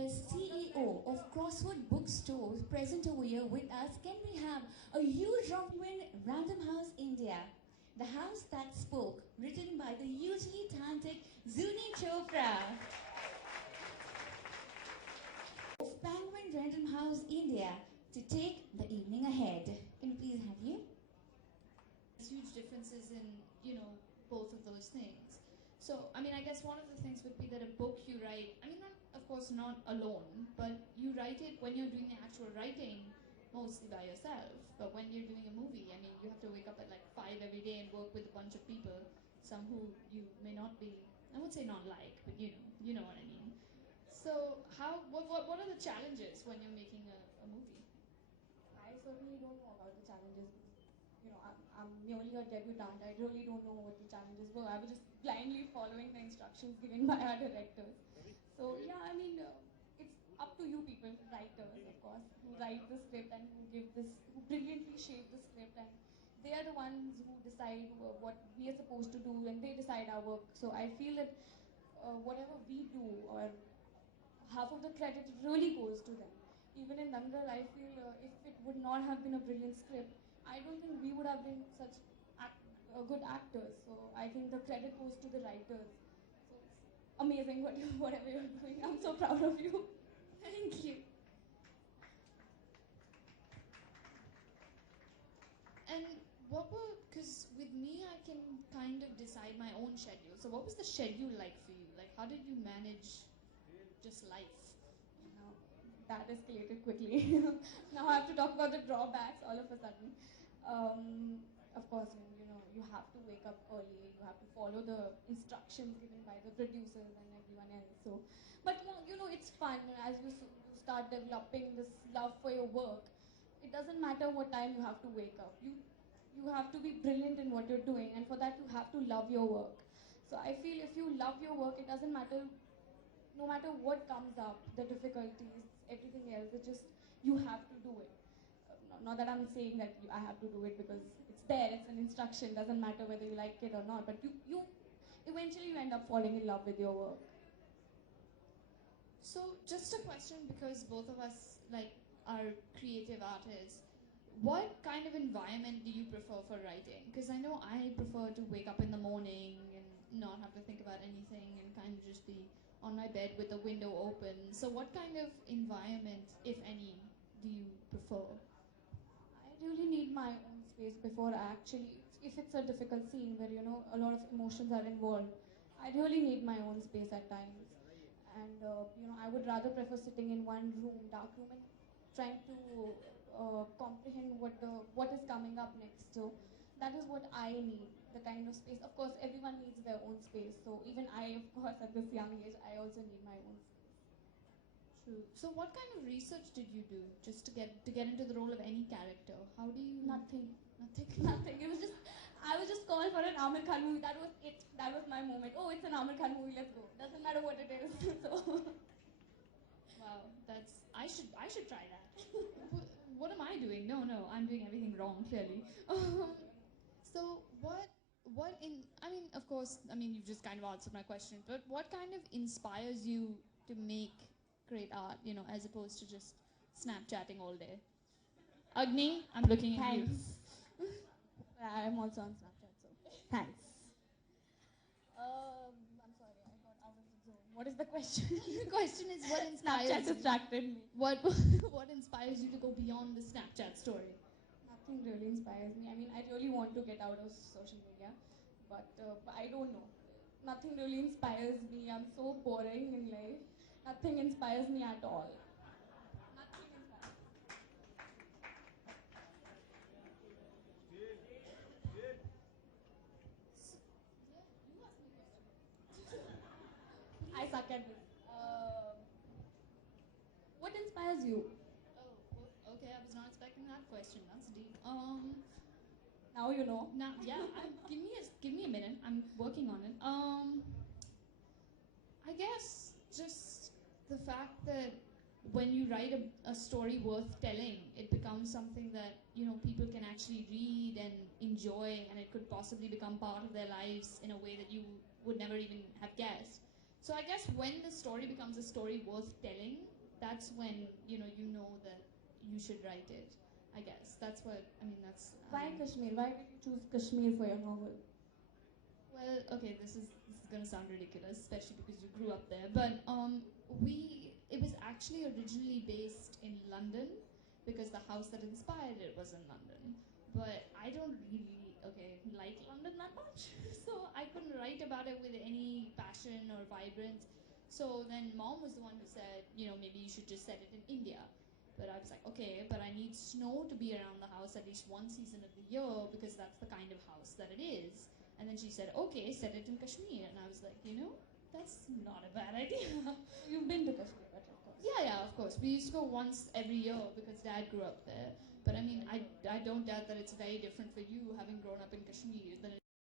the CEO of Crossword Bookstores present over here with us. Can we have a huge round in Random House India? The House That Spoke, written by the hugely talented Zuni Chopra. Of Penguin Random House India to take the evening ahead. Can we please have you? There's huge differences in, both of those things. So, I guess one of the things would be that a book you write, of course not alone, but you write it when you're doing the actual writing, mostly by yourself. But when you're doing a movie, you have to wake up at like 5 every day and work with a bunch of people, some who you may not be, I won't say not like, but you know what I mean. So, what are the challenges when you're making a movie? I certainly don't know about the challenges. I'm merely a debutante. I really don't know what the challenges were. I was just blindly following the instructions given by our directors. So yeah, it's up to you people, writers, of course, who write the script and who brilliantly shape the script, and they are the ones who decide what we are supposed to do, and they decide our work. So I feel that whatever we do, or half of the credit really goes to them. Even in Dangal, I feel if it would not have been a brilliant script, I don't think we would have been such good actors. So I think the credit goes to the writers. So it's amazing whatever you're doing. I'm so proud of you. Thank you. And because with me I can kind of decide my own schedule. So what was the schedule like for you? Like how did you manage just life? Now, that escalated quickly. Now I have to talk about the drawbacks all of a sudden. Of course, you have to wake up early. You have to follow the instructions given by the producers and everyone else. So, but it's fun as you start developing this love for your work. It doesn't matter what time you have to wake up. You have to be brilliant in what you're doing, and for that you have to love your work. So I feel if you love your work, it doesn't matter. No matter what comes up, the difficulties, everything else, it's just you have to do it. Not that I'm saying that I have to do it because it's there, it's an instruction, doesn't matter whether you like it or not, but you eventually you end up falling in love with your work. So just a question, because both of us are creative artists. What kind of environment do you prefer for writing? Because I know I prefer to wake up in the morning and not have to think about anything and kind of just be on my bed with the window open. So what kind of environment, if any, do you prefer? I really need my own space before I actually, if it's a difficult scene where a lot of emotions are involved, I really need my own space at times. And I would rather prefer sitting in one room, dark room, and trying to comprehend what is coming up next. So that is what I need, the kind of space. Of course, everyone needs their own space. So even I, of course, at this young age, I also need my own space. True. So what kind of research did you do just to get into the role of any character? How do you? Nothing. Nothing. It was just, I was just called for an Amir Khan movie. That was it. That was my moment. Oh, it's an Amir Khan movie. Let's go. Doesn't matter what it is. So. Wow, I should try that. What am I doing? No, I'm doing everything wrong, clearly. So of course, you've just kind of answered my question, but what kind of inspires you to make great art, as opposed to just Snapchatting all day? Agni, I'm looking at you. I'm also on Snapchat, so thanks. I'm sorry, I got out of the zone. What is the question? The question is what inspires Snapchat distracted me. What inspires you to go beyond the Snapchat story? Nothing really inspires me. I really want to get out of social media, but I don't know. Nothing really inspires me. I'm so boring in life. Nothing inspires me at all. Nothing inspires me. I suck at this. What inspires you? Oh, okay. I was not expecting that question. That's deep. Now you know. Now, yeah. Give me a minute. I'm working on it. I guess just the fact that when you write a story worth telling, it becomes something that people can actually read and enjoy, and it could possibly become part of their lives in a way that you would never even have guessed. So I guess when the story becomes a story worth telling, that's when you know that you should write it. I guess that's what I mean. That's Why Kashmir? Why did you choose Kashmir for your novel? Well, okay, this is gonna sound ridiculous, especially because you grew up there. But it was actually originally based in London because the house that inspired it was in London. But I don't really like London that much, so I couldn't write about it with any passion or vibrance. So then Mom was the one who said, maybe you should just set it in India. But I was like, okay, but I need snow to be around the house at least one season of the year because that's the kind of house that it is. And then she said, okay, set it in Kashmir. And I was like, that's not a bad idea. You've been to Kashmir, but of course. Yeah, of course. We used to go once every year because Dad grew up there. But I mean, I don't doubt that it's very different for you having grown up in Kashmir than